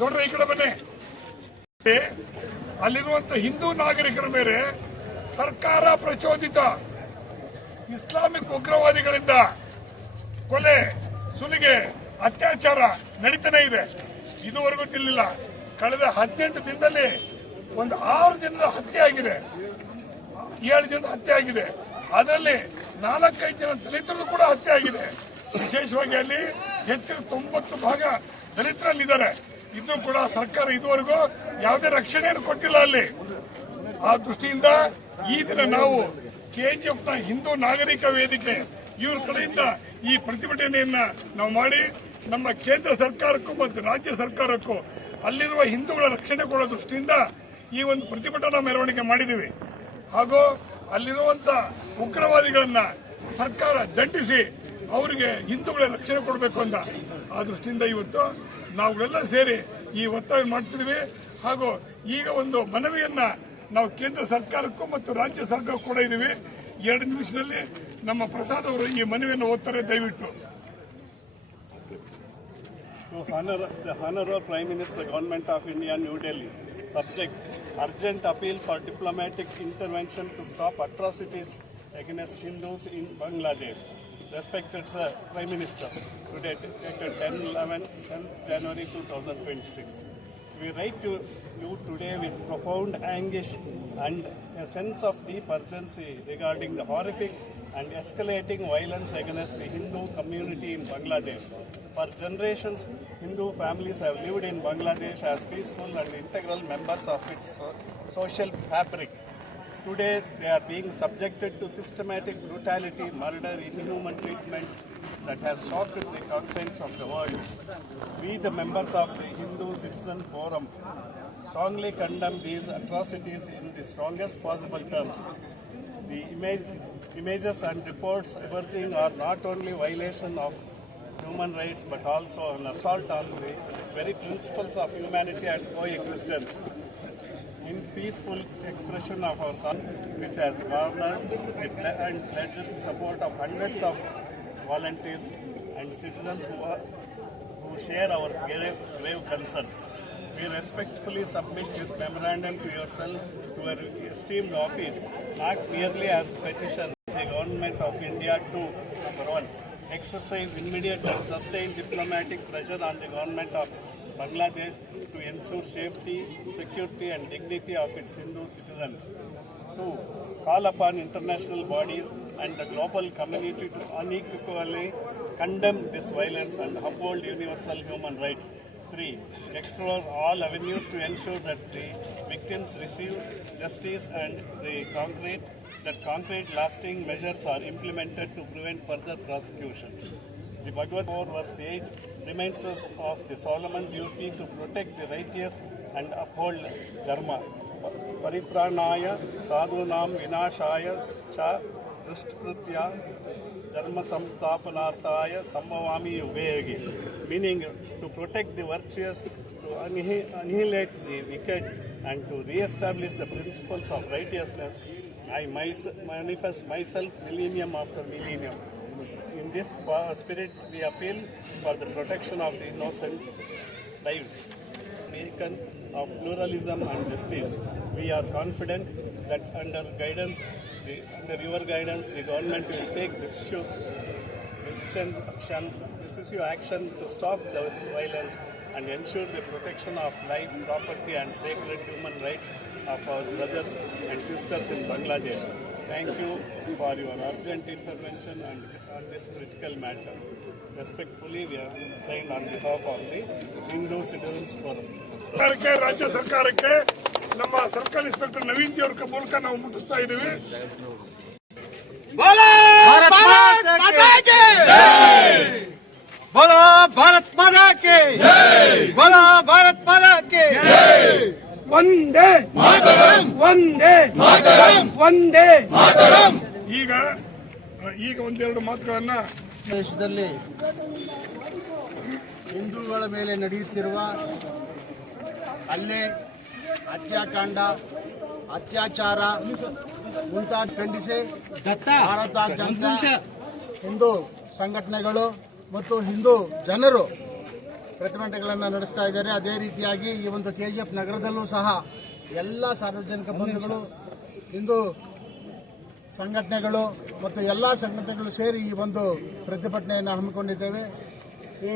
ನೋಡ್ರಿ ಈ ಕಡೆ ಬನ್ನಿ. ಅಲ್ಲಿರುವಂತ ಹಿಂದೂ ನಾಗರಿಕರ ಮೇಲೆ ಸರ್ಕಾರ ಪ್ರಚೋದಿತ ಇಸ್ಲಾಮಿಕ್ ಉಗ್ರವಾದಿಗಳಿಂದ ಕೊಲೆ, ಸುಲಿಗೆ, ಅತ್ಯಾಚಾರ ನಡೀತಾನೆ ಇದೆ. ಇದುವರೆಗೂ ನಿಲ್ಲಿಲ್ಲ. ಕಳೆದ 18 ದಿನದಲ್ಲಿ ಒಂದು 6 ಜನರ ಹತ್ಯೆ ಆಗಿದೆ, 7 ಜನರ ಹತ್ಯೆ ಆಗಿದೆ. ಅದರಲ್ಲಿ 4-5 ಜನ ದಲಿತರದ್ದು ಕೂಡ ಹತ್ಯೆ ಆಗಿದೆ. ವಿಶೇಷವಾಗಿ ಅಲ್ಲಿ ಹೆಚ್ಚಿನ 90 ಭಾಗ ದಲಿತರಲ್ಲಿದ್ದಾರೆ. ಇದ್ರೂ ಕೂಡ ಸರ್ಕಾರ ಇದುವರೆಗೂ ಯಾವುದೇ ರಕ್ಷಣೆಯನ್ನು ಕೊಟ್ಟಿಲ್ಲ ಅಲ್ಲಿ. ಆ ದೃಷ್ಟಿಯಿಂದ ಈ ದಿನ ನಾವು ಕೆಜಿಎಫ್ನ ಹಿಂದೂ ನಾಗರಿಕ ವೇದಿಕೆ ಇವ್ರ ಕಡೆಯಿಂದ ಈ ಪ್ರತಿಭಟನೆಯನ್ನ ನಾವು ಮಾಡಿ ನಮ್ಮ ಕೇಂದ್ರ ಸರ್ಕಾರಕ್ಕೂ ಮತ್ತು ರಾಜ್ಯ ಸರ್ಕಾರಕ್ಕೂ ಅಲ್ಲಿರುವ ಹಿಂದೂಗಳ ರಕ್ಷಣೆ ಕೊಡೋ ದೃಷ್ಟಿಯಿಂದ ಈ ಒಂದು ಪ್ರತಿಭಟನಾ ಮೆರವಣಿಗೆ ಮಾಡಿದ್ದೀವಿ. ಹಾಗೂ ಅಲ್ಲಿರುವಂತ ಉಗ್ರವಾದಿಗಳನ್ನ ಸರ್ಕಾರ ದಂಡಿಸಿ ಅವರಿಗೆ ಹಿಂದೂಗಳ ರಕ್ಷಣೆ ಕೊಡಬೇಕು ಅಂತ ಆ ದೃಷ್ಟಿಯಿಂದ ಇವತ್ತು ನಾವುಗಳೆಲ್ಲ ಸೇರಿ ಈ ಒತ್ತಾಯ ಮಾಡ್ತಿದ್ದೀವಿ. ಹಾಗೂ ಈಗ ಒಂದು ಮನವಿಯನ್ನ ನಾವು ಕೇಂದ್ರ ಸರ್ಕಾರಕ್ಕೂ ಮತ್ತು ರಾಜ್ಯ ಸರ್ಕಾರಕ್ಕೂ ಕೂಡ ಇದ್ದೀವಿ. 2 ನಿಮಿಷದಲ್ಲಿ ನಮ್ಮ ಪ್ರಸಾದ್ ಅವರು ಈ ಮನವಿಯನ್ನು ಓದ್ತಾರೆ, ದಯವಿಟ್ಟು. The Honorable Prime Minister, Government of India, New Delhi. Subject: urgent appeal for diplomatic intervention to stop atrocities against Hindus in Bangladesh. Respected Sir Prime Minister, today dated 10 January 2026. We write to you today with profound anguish and a sense of deep urgency regarding the horrific and escalating violence against the Hindu community in Bangladesh. For generations, Hindu families have lived in Bangladesh as peaceful and integral members of its social fabric. Today, they are being subjected to systematic brutality, murder, inhuman treatment that has shocked the conscience of the world. We, the members of the Hindu Citizen Forum, strongly condemn these atrocities in the strongest possible terms. The images and reports emerging are not only violation of human rights but also an assault on the very principles of humanity and coexistence. In peaceful expression of our son, which has garnered and pledged the support of hundreds of volunteers and citizens who share our grave concern, we respectfully submit this memorandum to yourself, to your esteemed office, not merely as petition. The Government of India to, number 1, exercise immediate and sustained diplomatic pressure on the Government of Bangladesh to ensure safety, security and dignity of its Hindu citizens. 2. Call upon international bodies and the global community to unequivocally condemn this violence and uphold universal human rights. 3. Explore all avenues to ensure that the victims receive justice and concrete lasting measures are implemented to prevent further prosecution. The Bhagavad 4 verse 8 reminds us of the solemn duty to protect the righteous and uphold dharma. Paripranaya sadhunam vinashaya cha dushkritya dharma samsthapanarthaya sambhavami yuge, meaning to protect the virtuous, to annihilate the wicked and to re-establish the principles of righteousness. I manifest myself millennium after millennium. In this spirit, we appeal for the protection of the innocent lives, beacon of pluralism and justice. We are confident that under your guidance, the government will take decisive action to stop this violence and ensure the protection of life, property and sacred human rights of our brothers and sisters in Bangladesh. Thank you for your urgent intervention and on this critical matter. Respectfully, we are signed on behalf of the Hindu Citizens Forum. ರಾಜ್ಯ ಸರ್ಕಾರಕ್ಕೆ ನಮ್ಮ circle inspector Naveen G ಅವರ ಮೂಲಕ ನಾವು ಮುಟ್ಟಿಸ್ತಾ ಇದ್ದೀವಿ. बोलो भारत माता की जय, बोलो भारत माता की जय. ವಂದೇ ಮಾತರಂ, ವಂದೇ ಮಾತರಂ, ವಂದೇ ಮಾತರಂ. ಈಗ ಒಂದೆರಡು ಮಾತುಗಳನ್ನ ದೇಶದಲ್ಲಿ ಹಿಂದೂಗಳ ಮೇಲೆ ನಡೆಯುತ್ತಿರುವ ಹಲ್ಲೆ, ಹತ್ಯಾಕಾಂಡ, ಅತ್ಯಾಚಾರ ಮುಂತಾದ ಖಂಡಿಸಿ ಭಾರತಾದ್ಯಂತ ಹಿಂದೂ ಸಂಘಟನೆಗಳು ಮತ್ತು ಹಿಂದೂ ಜನರು ಪ್ರತಿಭಟನೆಗಳನ್ನು ನಡೆಸ್ತಾ ಇದ್ದಾರೆ. ಅದೇ ರೀತಿಯಾಗಿ ಈ ಒಂದು KGF ನಗರದಲ್ಲೂ ಸಹ ಎಲ್ಲ ಸಾರ್ವಜನಿಕ ಬಂಧುಗಳು, ಹಿಂದೂ ಸಂಘಟನೆಗಳು ಮತ್ತು ಎಲ್ಲ ಸಂಘಟನೆಗಳು ಸೇರಿ ಈ ಒಂದು ಪ್ರತಿಭಟನೆಯನ್ನು ಹಮ್ಮಿಕೊಂಡಿದ್ದೇವೆ. ಈ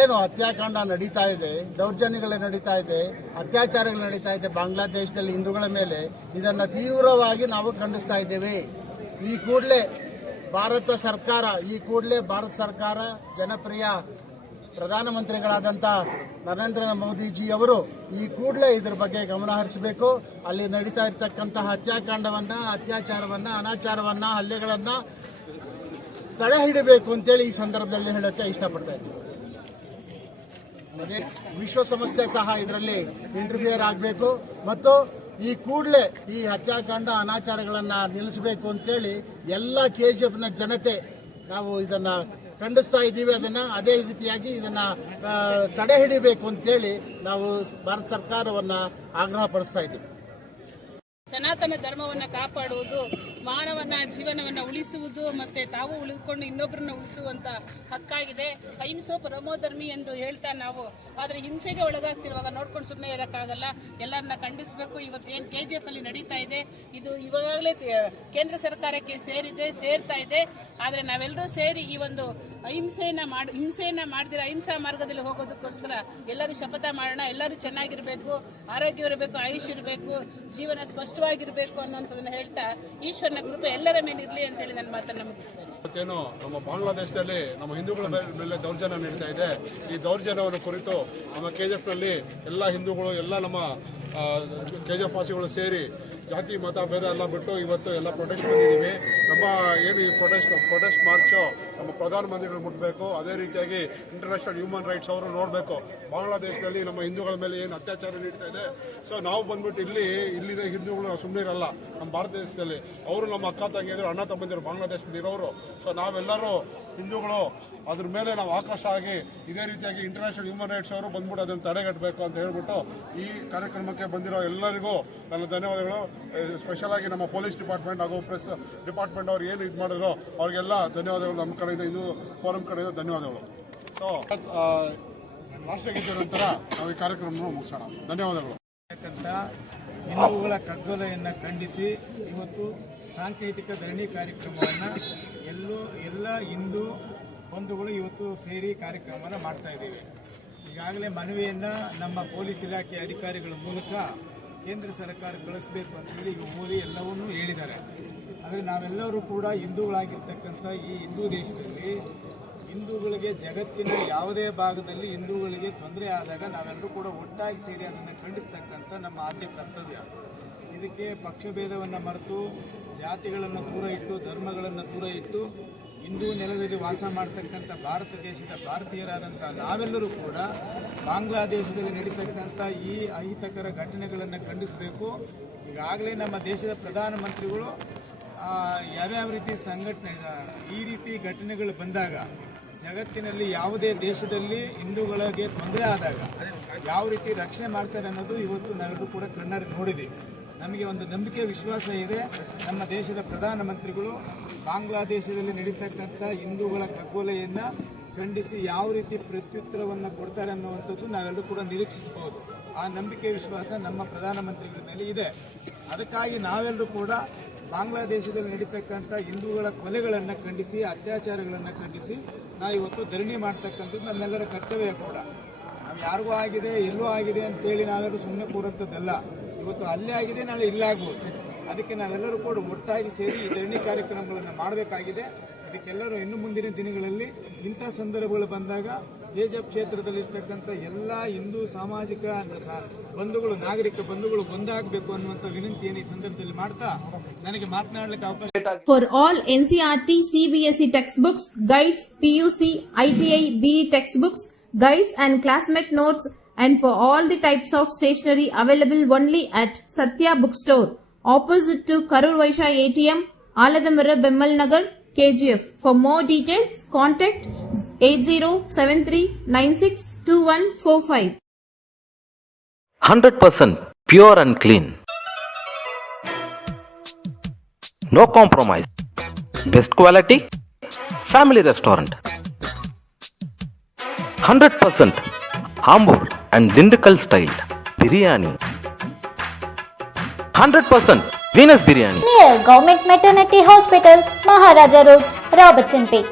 ಏನು ಹತ್ಯಾಕಾಂಡ ನಡೀತಾ ಇದೆ, ದೌರ್ಜನ್ಯಗಳು ನಡೀತಾ ಇದೆ, ಅತ್ಯಾಚಾರಗಳು ನಡೀತಾ ಇದೆ ಬಾಂಗ್ಲಾದೇಶದಲ್ಲಿ ಹಿಂದೂಗಳ ಮೇಲೆ, ಇದನ್ನು ತೀವ್ರವಾಗಿ ನಾವು ಖಂಡಿಸ್ತಾ ಇದ್ದೇವೆ. ಈ ಕೂಡಲೇ ಭಾರತ ಸರ್ಕಾರ ಜನಪ್ರಿಯ ಪ್ರಧಾನಮಂತ್ರಿಗಳಾದಂಥ ನರೇಂದ್ರ ಮೋದಿಜಿಯವರು ಈ ಕೂಡಲೇ ಇದ್ರ ಬಗ್ಗೆ ಗಮನ ಹರಿಸಬೇಕು. ಅಲ್ಲಿ ನಡೀತಾ ಇರತಕ್ಕಂತಹ ಹತ್ಯಾಕಾಂಡವನ್ನು, ಅತ್ಯಾಚಾರವನ್ನು, ಅನಾಚಾರವನ್ನು, ಹಲ್ಲೆಗಳನ್ನು ತಡೆ ಹಿಡಬೇಕು ಅಂತೇಳಿ ಈ ಸಂದರ್ಭದಲ್ಲಿ ಹೇಳೋಕ್ಕೆ ಇಷ್ಟಪಡ್ತಾ ಇದ್ದೀನಿ. ಅದೇ ವಿಶ್ವಸಂಸ್ಥೆ ಸಹ ಇದರಲ್ಲಿ ಇಂಟರ್ಫಿಯರ್ ಆಗಬೇಕು ಮತ್ತು ಈ ಕೂಡಲೇ ಈ ಹತ್ಯಾಕಾಂಡ ಅನಾಚಾರಗಳನ್ನು ನಿಲ್ಲಿಸಬೇಕು ಅಂತೇಳಿ ಎಲ್ಲ KGFನ ಜನತೆ ನಾವು ಇದನ್ನ ಖಂಡಿಸ್ತಾ ಇದ್ದೀವಿ. ಅದೇ ರೀತಿಯಾಗಿ ಇದನ್ನ ತಡೆ ಹಿಡಿಬೇಕು ಅಂತೇಳಿ ನಾವು ಭಾರತ ಸರ್ಕಾರವನ್ನ ಆಗ್ರಹ ಪಡಿಸ್ತಾ ಇದ್ದೀವಿ. ಸನಾತನ ಧರ್ಮವನ್ನು ಕಾಪಾಡುವುದು, ಮಾನವನ ಜೀವನವನ್ನು ಉಳಿಸುವುದು ಮತ್ತೆ ತಾವು ಉಳಿದುಕೊಂಡು ಇನ್ನೊಬ್ಬರನ್ನ ಉಳಿಸುವಂತ ಹಕ್ಕಾಗಿದೆ. ಅಹಿಂಸೋ ಪರಮೋಧರ್ಮಿ ಎಂದು ಹೇಳ್ತಾ ನಾವು ಆದರೆ ಹಿಂಸೆಗೆ ಒಳಗಾಗ್ತಿರುವಾಗ ನೋಡ್ಕೊಂಡು ಸುಮ್ಮನೆ ಇರೋಕ್ಕಾಗಲ್ಲ. ಎಲ್ಲರನ್ನ ಖಂಡಿಸಬೇಕು. ಇವತ್ತೇನು KGF ಅಲ್ಲಿ ನಡೀತಾ ಇದೆ ಇದು ಇವಾಗಲೇ ಕೇಂದ್ರ ಸರ್ಕಾರಕ್ಕೆ ಸೇರ್ತಾ ಇದೆ. ಆದರೆ ನಾವೆಲ್ಲರೂ ಸೇರಿ ಈ ಒಂದು ಹಿಂಸೆಯನ್ನ ಮಾಡದಿರ ಅಹಿಂಸಾ ಮಾರ್ಗದಲ್ಲಿ ಹೋಗೋದಕ್ಕೋಸ್ಕರ ಎಲ್ಲರೂ ಶಪಥ ಮಾಡೋಣ. ಎಲ್ಲರೂ ಚೆನ್ನಾಗಿರ್ಬೇಕು, ಆರೋಗ್ಯವಿರಬೇಕು, ಆಯುಷ್ ಇರಬೇಕು, ಜೀವನ ಸ್ಪಷ್ಟವಾಗಿರಬೇಕು ಅನ್ನೋಂಥದ್ದನ್ನ ಹೇಳ್ತಾ ಈಶ್ವರನ ಕೃಪೆ ಎಲ್ಲರ ಮೇಲೆ ಇರಲಿ ಅಂತ ಹೇಳಿ ನನ್ನ ಮಾತನ್ನ ಮುಗಿಸ್ತೇನೆ. ಮತ್ತೇನು ನಮ್ಮ ಬಾಂಗ್ಲಾದೇಶದಲ್ಲಿ ನಮ್ಮ ಹಿಂದೂಗಳ ಮೇಲೆ ದೌರ್ಜನ್ಯ ನಡೀತಾ ಇದೆ. ಈ ದೌರ್ಜನ್ಯವನ್ನು ಕುರಿತು ನಮ್ಮ KGFನಲ್ಲಿ ಎಲ್ಲ ಹಿಂದೂಗಳು, ಎಲ್ಲ ನಮ್ಮ KGF ವಾಸಿಗಳು ಸೇರಿ ಜಾತಿ ಮತ ಭೇದ ಎಲ್ಲ ಬಿಟ್ಟು ಇವತ್ತು ಎಲ್ಲ ಪ್ರೊಟೆಸ್ಟ್ ಬಂದಿದ್ದೀವಿ. ನಮ್ಮ ಏನು ಈ ಪ್ರೊಟೆಸ್ಟ್ ಮಾರ್ಚು ನಮ್ಮ ಪ್ರಧಾನಮಂತ್ರಿಗಳು ಮುಟ್ಟಬೇಕು. ಅದೇ ರೀತಿಯಾಗಿ ಇಂಟರ್ನ್ಯಾಷನಲ್ ಹ್ಯೂಮನ್ ರೈಟ್ಸ್ ಅವರು ನೋಡಬೇಕು ಬಾಂಗ್ಲಾದೇಶದಲ್ಲಿ ನಮ್ಮ ಹಿಂದೂಗಳ ಮೇಲೆ ಏನು ಅತ್ಯಾಚಾರ ನಡೀತಾ ಇದೆ. ಸೊ ನಾವು ಬಂದ್ಬಿಟ್ಟು ಇಲ್ಲಿನ ಹಿಂದೂಗಳು ಸುಮ್ಮನೆ ಇರಲ್ಲ. ನಮ್ಮ ಭಾರತ ದೇಶದಲ್ಲಿ ಅವರು ನಮ್ಮ ಅಕ್ಕ ತಂಗಿಯರು, ಅಣ್ಣ ತಮ್ಮಂದಿರು ಬಾಂಗ್ಲಾದೇಶದಲ್ಲಿ ಇರೋರು. ಸೊ ನಾವೆಲ್ಲರೂ ಹಿಂದೂಗಳು ಅದ್ರ ಮೇಲೆ ನಾವು ಆಕ್ರೋಶ ಆಗಿ ಇದೇ ರೀತಿಯಾಗಿ ಇಂಟರ್ನ್ಯಾಷನಲ್ ಹ್ಯೂಮನ್ ರೈಟ್ಸ್ ಅವರು ಬಂದ್ಬಿಟ್ಟು ಅದನ್ನು ತಡೆಗಟ್ಟಬೇಕು ಅಂತ ಹೇಳ್ಬಿಟ್ಟು ಈ ಕಾರ್ಯಕ್ರಮಕ್ಕೆ ಬಂದಿರೋ ಎಲ್ಲರಿಗೂ ನನ್ನ ಧನ್ಯವಾದಗಳು. ಸ್ಪೆಷಲ್ ಆಗಿ ನಮ್ಮ ಪೊಲೀಸ್ ಡಿಪಾರ್ಟ್ಮೆಂಟ್ ಹಾಗೂ ಪ್ರೆಸ್ ಡಿಪಾರ್ಟ್ಮೆಂಟ್ ಅವ್ರು ಏನು ಇದು ಮಾಡಿದ್ರು ಅವ್ರಿಗೆಲ್ಲ ಧನ್ಯವಾದಗಳು. ನಮ್ಮ ಕಡೆಯಿಂದ ಇದು ಫೋರಂ ಕಡೆಯಿಂದ ಧನ್ಯವಾದಗಳು. ಸೊ ರಾಷ್ಟ್ರಗೀತೆ ನಂತರ ನಾವು ಈ ಕಾರ್ಯಕ್ರಮವನ್ನು ಮುಗಿಸೋಣ. ಧನ್ಯವಾದಗಳು. ಹಿಂದೂಗಳ ಕಗ್ಗೊಲೆಯನ್ನು ಖಂಡಿಸಿ ಇವತ್ತು ಸಾಂಕೇತಿಕ ಧರಣಿ ಕಾರ್ಯಕ್ರಮವನ್ನು ಎಲ್ಲ ಹಿಂದೂ ಬಂಧುಗಳು ಇವತ್ತು ಸೇರಿ ಕಾರ್ಯಕ್ರಮವನ್ನು ಮಾಡ್ತಾ ಇದ್ದೀವಿ. ಈಗಾಗಲೇ ಮನವಿಯನ್ನು ನಮ್ಮ ಪೊಲೀಸ್ ಇಲಾಖೆ ಅಧಿಕಾರಿಗಳ ಮೂಲಕ ಕೇಂದ್ರ ಸರ್ಕಾರ ಕಳಿಸಬೇಕು ಅಂತೇಳಿ ಮೋದಿ ಎಲ್ಲವನ್ನೂ ಹೇಳಿದ್ದಾರೆ. ಆದರೆ ನಾವೆಲ್ಲರೂ ಕೂಡ ಹಿಂದೂಗಳಾಗಿರ್ತಕ್ಕಂಥ ಈ ಹಿಂದೂ ದೇಶದಲ್ಲಿ ಹಿಂದೂಗಳಿಗೆ ಜಗತ್ತಿನ ಯಾವುದೇ ಭಾಗದಲ್ಲಿ ಹಿಂದೂಗಳಿಗೆ ತೊಂದರೆ ಆದಾಗ ನಾವೆಲ್ಲರೂ ಕೂಡ ಒಟ್ಟಾಗಿ ಸೇರಿ ಅದನ್ನು ಖಂಡಿಸ್ತಕ್ಕಂಥ ನಮ್ಮ ಆದ್ಯ ಕರ್ತವ್ಯ. ಇದಕ್ಕೆ ಪಕ್ಷಭೇದವನ್ನು ಮರೆತು ಜಾತಿಗಳನ್ನು ದೂರ ಇಟ್ಟು ಧರ್ಮಗಳನ್ನು ದೂರ ಇಟ್ಟು ಹಿಂದೂ ನೆಲದಲ್ಲಿ ವಾಸ ಮಾಡ್ತಕ್ಕಂಥ ಭಾರತ ದೇಶದ ಭಾರತೀಯರಾದಂಥ ನಾವೆಲ್ಲರೂ ಕೂಡ ಬಾಂಗ್ಲಾದೇಶದಲ್ಲಿ ನಡೀತಕ್ಕಂಥ ಈ ಅಹಿತಕರ ಘಟನೆಗಳನ್ನು ಖಂಡಿಸಬೇಕು. ಈಗಾಗಲೇ ನಮ್ಮ ದೇಶದ ಪ್ರಧಾನಮಂತ್ರಿಗಳು ಯಾವ್ಯಾವ ರೀತಿ ಈ ರೀತಿ ಘಟನೆಗಳು ಬಂದಾಗ ಜಗತ್ತಿನಲ್ಲಿ ಯಾವುದೇ ದೇಶದಲ್ಲಿ ಹಿಂದೂಗಳಿಗೆ ತೊಂದರೆ ಆದಾಗ ಯಾವ ರೀತಿ ರಕ್ಷಣೆ ಮಾಡ್ತಾರೆ ಅನ್ನೋದು ಇವತ್ತು ನಾವೆಲ್ಲರೂ ಕೂಡ ಕಣ್ಣಾರೆ ನೋಡಿದ್ದೀವಿ. ನಮಗೆ ಒಂದು ನಂಬಿಕೆ ವಿಶ್ವಾಸ ಇದೆ. ನಮ್ಮ ದೇಶದ ಪ್ರಧಾನಮಂತ್ರಿಗಳು ಬಾಂಗ್ಲಾದೇಶದಲ್ಲಿ ನಡೀತಕ್ಕಂಥ ಹಿಂದೂಗಳ ಕಗ್ಗೊಲೆಯನ್ನು ಖಂಡಿಸಿ ಯಾವ ರೀತಿ ಪ್ರತ್ಯುತ್ತರವನ್ನು ಕೊಡ್ತಾರೆ ಅನ್ನುವಂಥದ್ದು ನಾವೆಲ್ಲರೂ ಕೂಡ ನಿರೀಕ್ಷಿಸಬಹುದು. ಆ ನಂಬಿಕೆ ವಿಶ್ವಾಸ ನಮ್ಮ ಪ್ರಧಾನಮಂತ್ರಿಗಳ ಮೇಲೆ ಇದೆ. ಅದಕ್ಕಾಗಿ ನಾವೆಲ್ಲರೂ ಕೂಡ ಬಾಂಗ್ಲಾದೇಶದಲ್ಲಿ ನಡೀತಕ್ಕಂಥ ಹಿಂದೂಗಳ ಕೊಲೆಗಳನ್ನು ಖಂಡಿಸಿ, ಅತ್ಯಾಚಾರಗಳನ್ನು ಖಂಡಿಸಿ ನಾವು ಇವತ್ತು ಧರಣಿ ಮಾಡ್ತಕ್ಕಂಥದ್ದು ನಮ್ಮೆಲ್ಲರ ಕರ್ತವ್ಯ ಕೂಡ. ನಾವು ಯಾರಿಗೂ ಆಗಿದೆ ಎಲ್ಲೋ ಆಗಿದೆ ಅಂತೇಳಿ ನಾವೆಲ್ಲರೂ ಸುಮ್ಮನೆ ಕೂರಂಥದ್ದಲ್ಲ. ಇವತ್ತು ಅಲ್ಲೇ ಆಗಿದೆ, ನಾಳೆ ಇಲ್ಲಾಗ್ಬೋದು. ಅದಕ್ಕೆ ನಾವೆಲ್ಲರೂ ಕೂಡ ಒಟ್ಟಾಗಿ ಸೇರಿ ಈ ಧರಣಿ ಕಾರ್ಯಕ್ರಮಗಳನ್ನು ಮಾಡಬೇಕಾಗಿದೆ. ಇದಕ್ಕೆಲ್ಲರೂ ಇನ್ನು ಮುಂದಿನ ದಿನಗಳಲ್ಲಿ ಇಂಥ ಸಂದರ್ಭಗಳು ಬಂದಾಗ KGF ಕ್ಷೇತ್ರದಲ್ಲಿರ್ತಕ್ಕಂಥ ಎಲ್ಲ ಹಿಂದೂ ಸಾಮಾಜಿಕ ಬಂಧುಗಳು, ನಾಗರಿಕ ಬಂಧುಗಳು ಒಂದಾಗಬೇಕು ಅನ್ನುವಂಥ ವಿನಂತಿಯನ್ನು ಈ ಸಂದರ್ಭದಲ್ಲಿ ಮಾಡ್ತಾ ನನಗೆ ಮಾತನಾಡಲಿಕ್ಕೆ ಅವಕಾಶ. For all NCERT, CBSE textbooks, guides, PUC, ITI, BE textbooks, guides and classmate notes, and for all the types of stationery available only at Satya Bookstore, opposite to Karur Vaishya ATM, Aladamara, Bemmal Nagar, KGF. For more details, contact 8073962145. 100% pure and clean. No compromise. Best quality. Family restaurant. 100% Ambur and Dindukal styled biryani. 100% Venus biryani. Near Government Maternity Hospital, Maharaja Road, Robertson Bay.